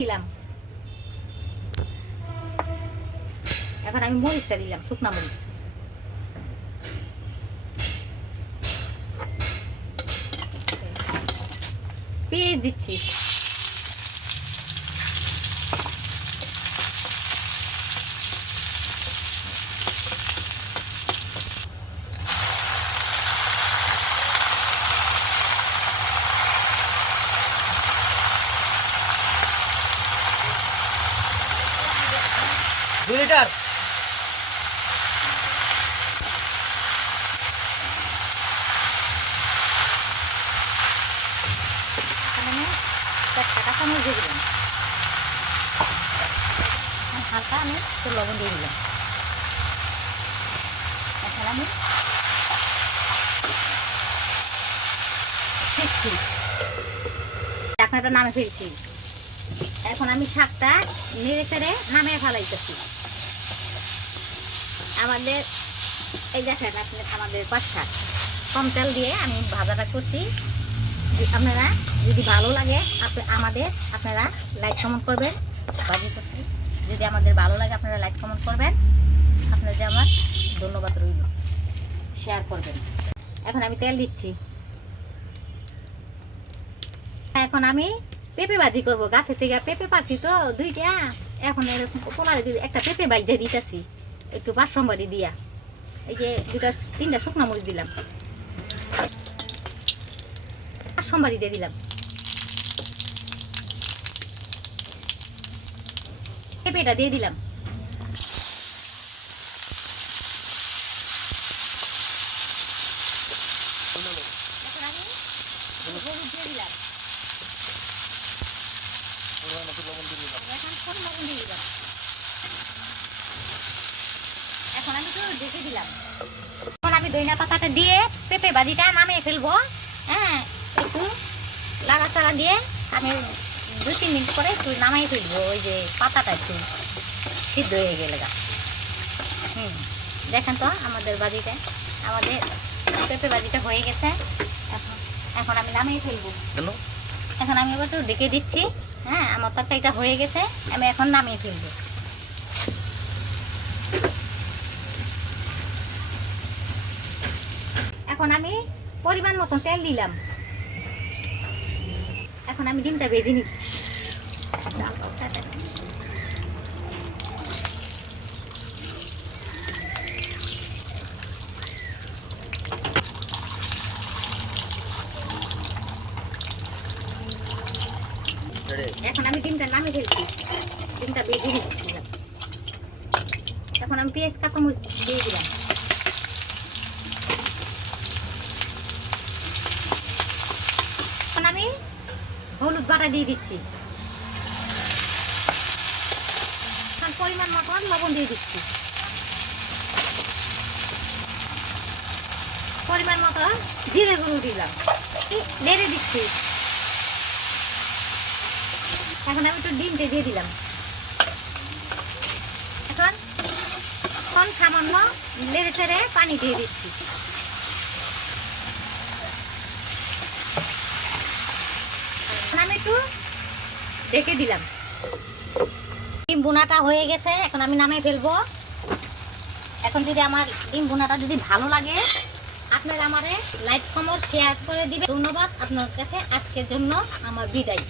দিলাম। এখন আমি মরিচটা দিলাম শুকনা মরিচ। পেঁয়াজ দিচ্ছি। দুই লিটার। হালকা আমি একটু লবণ দিয়ে দিলাম। এখন আমি ঢাকনাটা নামে ফেলছি। এখন আমি শাকটা নেড়ে চেড়ে নামে ফেলাইতেছি। আমাদের, এই দেখেন আপনি আমাদের পাঁচটা। কম তেল দিয়ে আমি ভাজাটা করছি। আপনারা, যদি ভালো লাগে, আপনি, আমাদের, আপনারা লাইক, কমেন্ট করবেন। বাজি করছি। যদি আমাদের ভালো লাগে, আপনারা লাইক, কমেন্ট করবেন। আপনাদের আমার ধন্যবাদ রইল। শেয়ার করবেন। এখন আমি তেল দিচ্ছি। এখন আমি পেঁপে ভাজি করব। গাছের থেকে পেঁপে পারছি তো, দুইটা। এখন এরকম পোলারে একটা পেঁপে ভাইজা দিতেছি। একটু বাসমবাড়ি দিয়া। এই যে দুটা তিনটা শুকনো মরিচ দিলাম। আর সোমবারই দিয়ে দিলাম। পেঁপেটা দিয়ে দিলাম। এখন লবণ দিয়ে দিলাম এখন আমি তো ঢেকে দিলাম। এখন আমি দইনা পাতাটা দিয়ে পেঁপে ভাজিটা নামিয়ে ফেলব। হ্যাঁ একটু লাগাচাড়া দিয়ে আমি দুই তিন মিনিট পরে একটু নামাই ফেলব ওই যে পাতাটা একটু সিদ্ধ হয়ে গেলে গা। হুম দেখেন তো আমাদের বাজিটা আমাদের পেঁপে বাজিটা হয়ে গেছে। এখন এখন আমি নামিয়ে ফেলব। এখন আমি একটু ডেকে দিচ্ছি। হ্যাঁ আমার তরকারিটা হয়ে গেছে আমি এখন নামিয়ে ফেলব। এখন আমি পরিমাণ মতন তেল দিলাম। এখন আমি ডিমটা ভেজে নিচ্ছি। এখন আমি ডিমটা নামে ফেলছি। ডিমটা ভেজে নিচ্ছিলাম এখন আমি পেঁয়াজ, কাঁচামরিচ দিয়ে দিলাম এখন আমি হলুদ বাটা দিয়ে দিচ্ছি। পরিমাণ মতন লবণ দিয়ে দিচ্ছি। পরিমাণ মতো জিরে গুঁড়ো দিলাম। নেড়ে দিচ্ছি। এখন আমি একটু ডিমটা দিয়ে দিলাম। এখন সামান্য লেড়ে চেড়ে পানি দিয়ে দিচ্ছি এখন আমি একটু ঢেকে দিলাম। ডিম বোনাটা হয়ে গেছে, এখন আমি নামে ফেলব। এখন যদি আমার ডিম বোনাটা যদি ভালো লাগে, আপনারা আমারে লাইক কমর শেয়ার করে দিবে ধন্যবাদ আপনার কাছে আজকের জন্য আমার বিদায়।